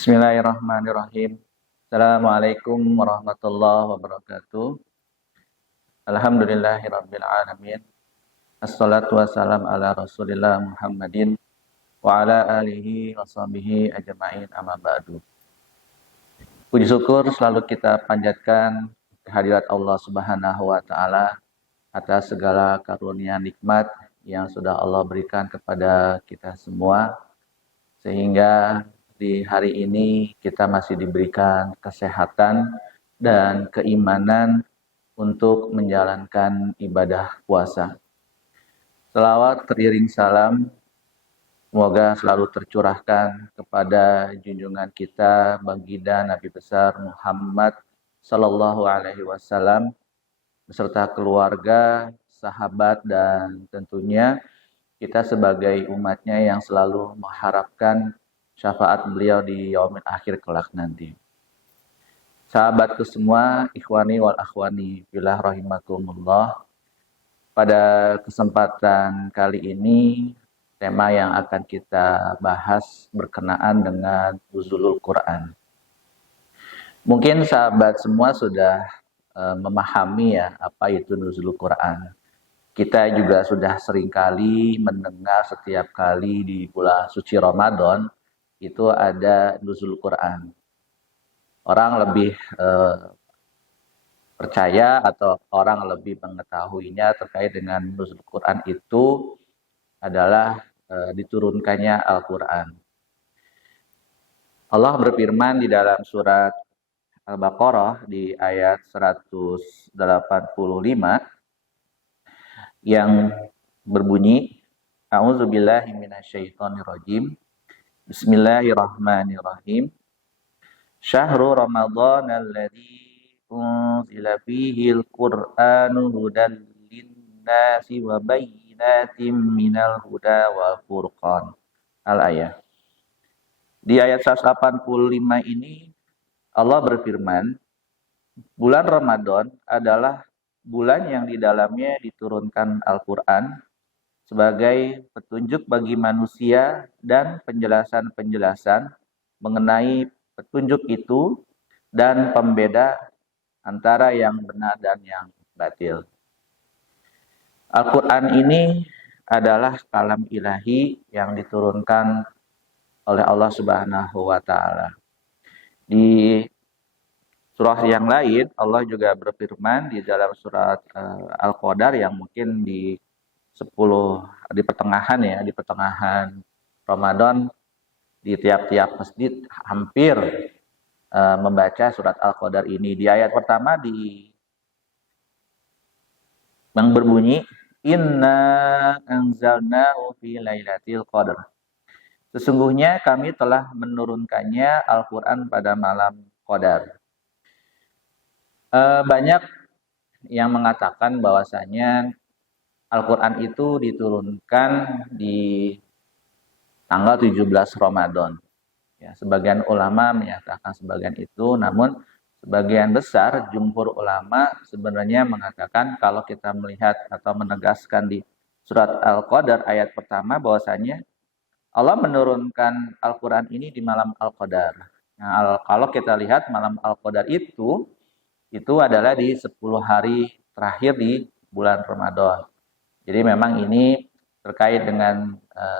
Bismillahirrahmanirrahim. Assalamualaikum warahmatullahi wabarakatuh. Alhamdulillahirabbil alamin. Assalatu wassalam ala Rasulillah Muhammadin wa ala alihi washabihi ajma'in amma ba'du. Puji syukur selalu kita panjatkan kehadirat Allah Subhanahu wa taala atas segala karunia nikmat yang sudah Allah berikan kepada kita semua, sehingga di hari ini kita masih diberikan kesehatan dan keimanan untuk menjalankan ibadah puasa. Selawat teriring salam semoga selalu tercurahkan kepada junjungan kita baginda Nabi besar Muhammad sallallahu alaihi wasallam beserta keluarga, sahabat, dan tentunya kita sebagai umatnya yang selalu mengharapkan syafaat beliau di yaumil akhir kelak nanti. Sahabatku semua, ikhwani wal akhwani fillah rahimakumullah. Pada kesempatan kali ini, tema yang akan kita bahas berkenaan dengan nuzulul Quran. Mungkin sahabat semua sudah memahami ya apa itu nuzulul Quran. Kita juga sudah seringkali mendengar setiap kali di bulan suci Ramadan itu ada nuzul Quran. Orang lebih percaya atau orang lebih mengetahuinya terkait dengan nuzul Quran itu adalah diturunkannya Al-Quran. Allah berfirman di dalam surat Al-Baqarah di ayat 185 yang berbunyi, A'udzubillahi minasyaitonirrajim. Bismillahirrahmanirrahim. Syahrul Ramadan alladzi unzila fihi al-Qur'anu hudan lin-nasi wa bayyinatin minal huda wal furqan. Al-ayah. Di ayat 185 ini Allah berfirman, bulan Ramadan adalah bulan yang di dalamnya diturunkan Al-Qur'an sebagai petunjuk bagi manusia dan penjelasan-penjelasan mengenai petunjuk itu dan pembeda antara yang benar dan yang batil. Al-Quran ini adalah kalam ilahi yang diturunkan oleh Allah Subhanahu wa taala. Di surah yang lain Allah juga berfirman di dalam surat Al-Qadar yang mungkin di pertengahan Ramadan di tiap-tiap masjid hampir membaca surat Al-Qadar ini. Di ayat pertama yang berbunyi, Inna anzalnahu fi lailatul qadar. Sesungguhnya kami telah menurunkannya Al-Quran pada malam Qadar. Banyak yang mengatakan bahwasanya Al-Quran itu diturunkan di tanggal 17 Ramadan. Ya, sebagian ulama menyatakan sebagian itu, namun sebagian besar jumhur ulama sebenarnya mengatakan kalau kita melihat atau menegaskan di surat Al-Qadar ayat pertama bahwasanya Allah menurunkan Al-Quran ini di malam Al-Qadar. Nah, kalau kita lihat malam Al-Qadar itu adalah di 10 hari terakhir di bulan Ramadan. Jadi memang ini terkait dengan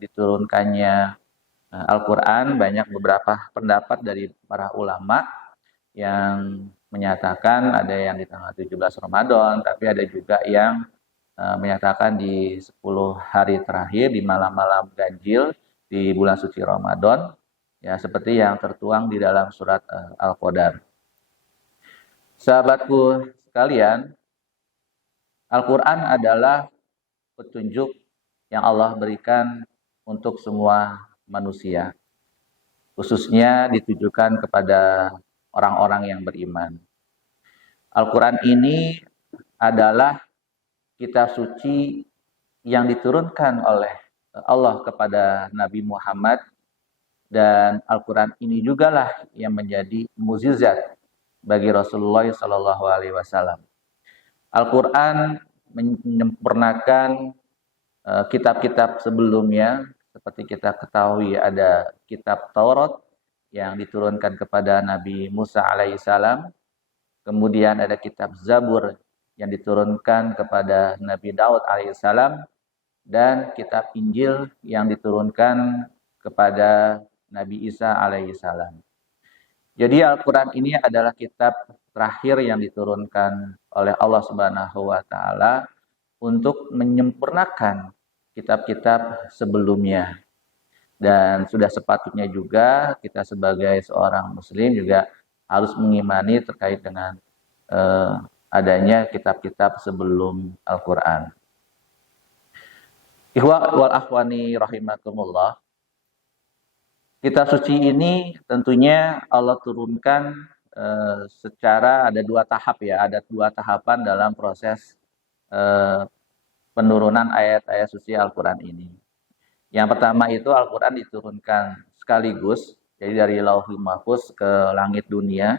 diturunkannya Al-Quran, banyak beberapa pendapat dari para ulama yang menyatakan ada yang di tanggal 17 Ramadan, tapi ada juga yang menyatakan di 10 hari terakhir di malam-malam ganjil di bulan suci Ramadan, ya seperti yang tertuang di dalam surat Al-Qadar. Sahabatku sekalian, Al-Quran adalah petunjuk yang Allah berikan untuk semua manusia, khususnya ditujukan kepada orang-orang yang beriman. Al-Quran ini adalah kitab suci yang diturunkan oleh Allah kepada Nabi Muhammad, dan Al-Quran ini jugalah yang menjadi mukjizat bagi Rasulullah SAW. Al-Quran menyempurnakan kitab-kitab sebelumnya. Seperti kita ketahui ada kitab Taurat yang diturunkan kepada Nabi Musa alaihissalam. Kemudian ada kitab Zabur yang diturunkan kepada Nabi Daud alaihissalam, dan kitab Injil yang diturunkan kepada Nabi Isa alaihissalam. Jadi Al-Quran ini adalah kitab terakhir yang diturunkan oleh Allah Subhanahu wa Ta'ala untuk menyempurnakan kitab-kitab sebelumnya. Dan sudah sepatutnya juga kita sebagai seorang Muslim juga harus mengimani terkait dengan adanya kitab-kitab sebelum Al-Quran. Ikhwa wal akhwani rahimakumullah. Kitab suci ini tentunya Allah turunkan secara ada dua tahap ya, ada dua tahapan dalam proses penurunan ayat-ayat suci Al-Quran ini. Yang pertama itu Al-Quran diturunkan sekaligus, jadi dari Lauhul Mahfuz ke langit dunia.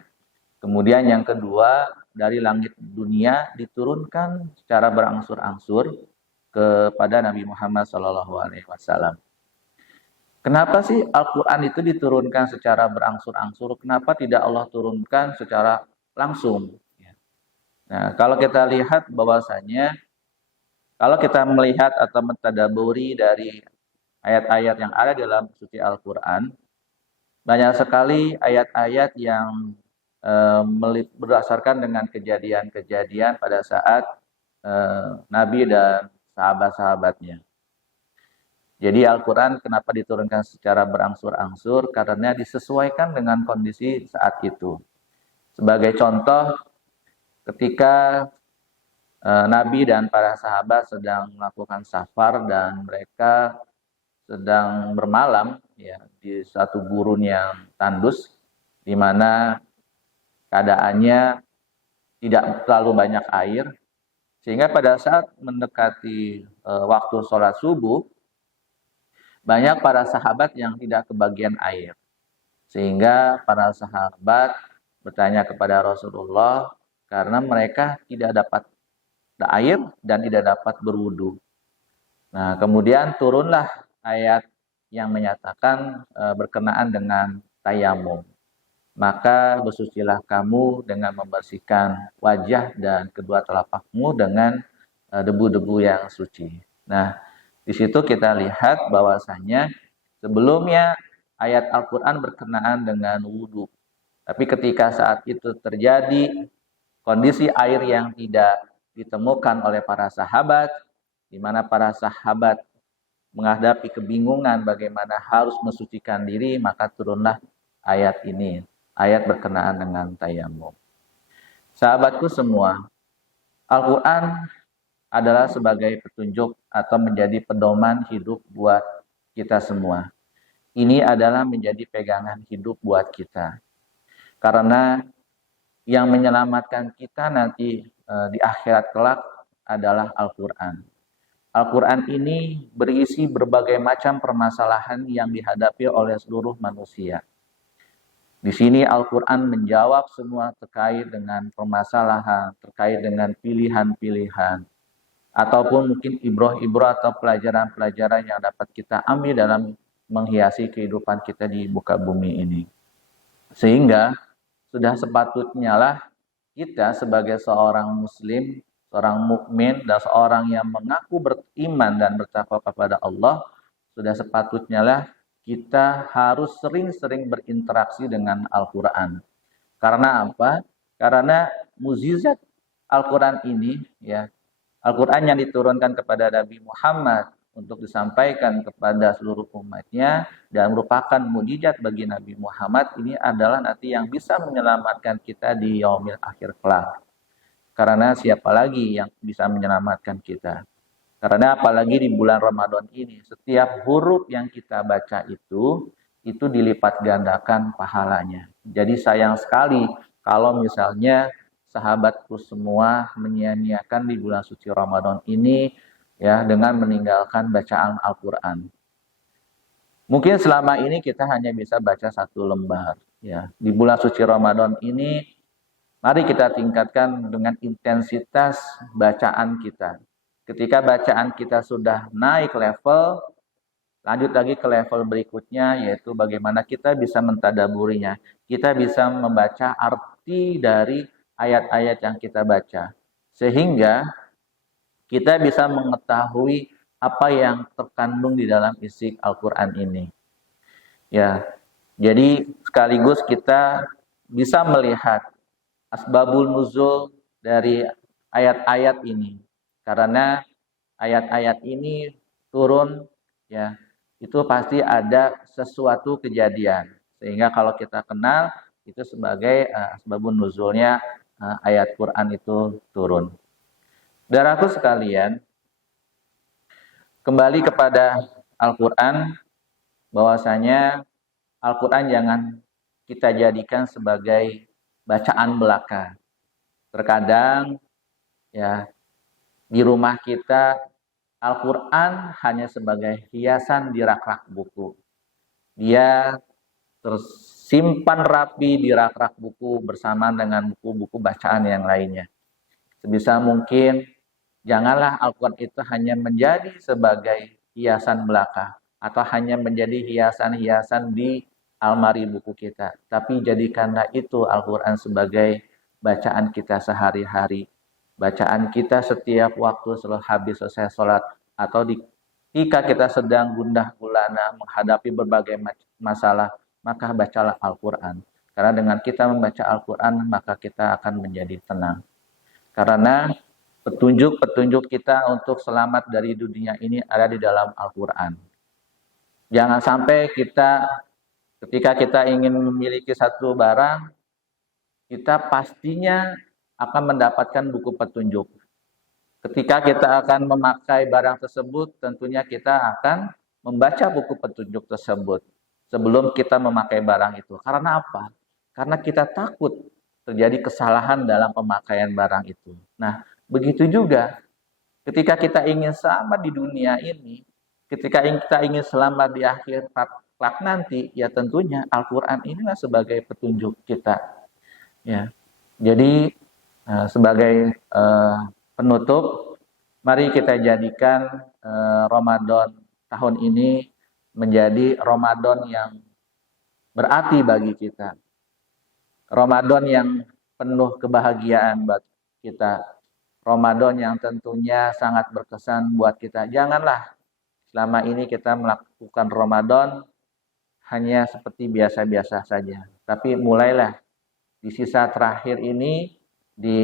Kemudian yang kedua, dari langit dunia diturunkan secara berangsur-angsur kepada Nabi Muhammad SAW. Kenapa sih Al-Quran itu diturunkan secara berangsur-angsur? Kenapa tidak Allah turunkan secara langsung? Nah, kalau kita lihat bahwasanya, kalau kita melihat atau mentadaburi dari ayat-ayat yang ada dalam suci Al-Quran, banyak sekali ayat-ayat yang berdasarkan dengan kejadian-kejadian pada saat Nabi dan sahabat-sahabatnya. Jadi Al-Quran kenapa diturunkan secara berangsur-angsur? Karena disesuaikan dengan kondisi saat itu. Sebagai contoh, ketika Nabi dan para sahabat sedang melakukan safar dan mereka sedang bermalam ya di satu gurun yang tandus, di mana keadaannya tidak terlalu banyak air, sehingga pada saat mendekati waktu sholat subuh, banyak para sahabat yang tidak kebagian air. Sehingga para sahabat bertanya kepada Rasulullah karena mereka tidak dapat air dan tidak dapat berwudu. Nah, kemudian turunlah ayat yang menyatakan berkenaan dengan tayamum. Maka bersucilah kamu dengan membersihkan wajah dan kedua telapakmu dengan debu-debu yang suci. Nah, di situ kita lihat bahwasanya sebelumnya ayat Al-Quran berkenaan dengan wudhu. Tapi ketika saat itu terjadi kondisi air yang tidak ditemukan oleh para sahabat, di mana para sahabat menghadapi kebingungan bagaimana harus mensucikan diri, maka turunlah ayat ini. Ayat berkenaan dengan tayamum. Sahabatku semua, Al-Quran adalah sebagai petunjuk atau menjadi pedoman hidup buat kita semua. Ini adalah menjadi pegangan hidup buat kita. Karena yang menyelamatkan kita nanti di akhirat kelak adalah Al-Quran. Al-Quran ini berisi berbagai macam permasalahan yang dihadapi oleh seluruh manusia. Di sini Al-Quran menjawab semua terkait dengan permasalahan, terkait dengan pilihan-pilihan, ataupun mungkin ibroh-ibroh atau pelajaran-pelajaran yang dapat kita ambil dalam menghiasi kehidupan kita di muka bumi ini. Sehingga sudah sepatutnya lah kita sebagai seorang muslim, seorang mukmin dan seorang yang mengaku beriman dan bertakwa kepada Allah, sudah sepatutnya lah kita harus sering-sering berinteraksi dengan Al-Quran. Karena apa? Karena mukjizat Al-Quran ini, ya, Al-Quran yang diturunkan kepada Nabi Muhammad untuk disampaikan kepada seluruh umatnya dan merupakan mukjizat bagi Nabi Muhammad, ini adalah nanti yang bisa menyelamatkan kita di yaumil akhir kelak. Karena siapa lagi yang bisa menyelamatkan kita? Karena apalagi di bulan Ramadan ini, setiap huruf yang kita baca itu dilipat gandakan pahalanya. Jadi sayang sekali kalau misalnya sahabatku semua menyia-nyiakan di bulan suci Ramadan ini ya dengan meninggalkan bacaan Al-Quran. Mungkin selama ini kita hanya bisa baca satu lembar. Ya, di bulan suci Ramadan ini, mari kita tingkatkan dengan intensitas bacaan kita. Ketika bacaan kita sudah naik level, Lanjut lagi ke level berikutnya, yaitu bagaimana kita bisa mentadaburinya. Kita bisa membaca arti dari ayat-ayat yang kita baca. Sehingga kita bisa mengetahui apa yang terkandung di dalam isi Al-Quran ini. Ya, jadi sekaligus kita bisa melihat asbabul nuzul dari ayat-ayat ini. Karena ayat-ayat ini turun, ya, itu pasti ada sesuatu kejadian. Sehingga kalau kita kenal itu sebagai asbabun nuzulnya ayat Quran itu turun. Saudaraku sekalian, kembali kepada Al-Quran, bahwasanya Al-Quran jangan kita jadikan sebagai bacaan belaka. Terkadang ya di rumah kita Al-Quran hanya sebagai hiasan di rak-rak buku. Dia tersimpan rapi di rak-rak buku bersama dengan buku-buku bacaan yang lainnya. Sebisa mungkin janganlah Al-Quran itu hanya menjadi sebagai hiasan belaka atau hanya menjadi hiasan-hiasan di almari buku kita. Tapi jadikanlah itu Al-Quran sebagai bacaan kita sehari-hari. Bacaan kita setiap waktu setelah habis selesai sholat. Atau ketika kita sedang gundah gulana menghadapi berbagai masalah, maka bacalah Al-Quran. Karena dengan kita membaca Al-Quran, maka kita akan menjadi tenang. Karena petunjuk-petunjuk kita untuk selamat dari dunia ini ada di dalam Al-Quran. Jangan sampai ketika kita ingin memiliki satu barang, kita pastinya akan mendapatkan buku petunjuk. Ketika kita akan memakai barang tersebut, tentunya kita akan membaca buku petunjuk tersebut sebelum kita memakai barang itu. Karena apa? Karena kita takut terjadi kesalahan dalam pemakaian barang itu. Nah, begitu juga ketika kita ingin selamat di dunia ini, ketika kita ingin selamat di akhir kelak nanti, ya tentunya Al-Quran inilah sebagai petunjuk kita. Ya, jadi sebagai penutup, mari kita jadikan Ramadan tahun ini menjadi Ramadan yang berarti bagi kita. Ramadan yang penuh kebahagiaan buat kita. Ramadan yang tentunya sangat berkesan buat kita. Janganlah selama ini kita melakukan Ramadan hanya seperti biasa-biasa saja. Tapi mulailah di sisa terakhir ini, di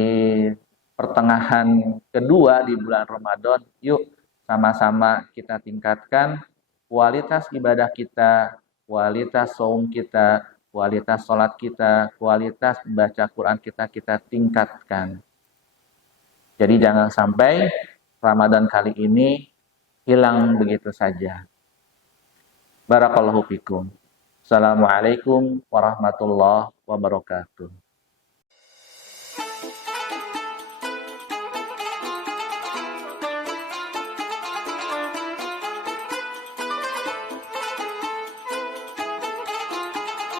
pertengahan kedua di bulan Ramadan, yuk sama-sama kita tingkatkan kualitas ibadah kita, kualitas saum kita, kualitas sholat kita, kualitas baca Quran kita tingkatkan. Jadi jangan sampai Ramadan kali ini hilang begitu saja. Barakallahu fikum. Assalamualaikum warahmatullahi wabarakatuh.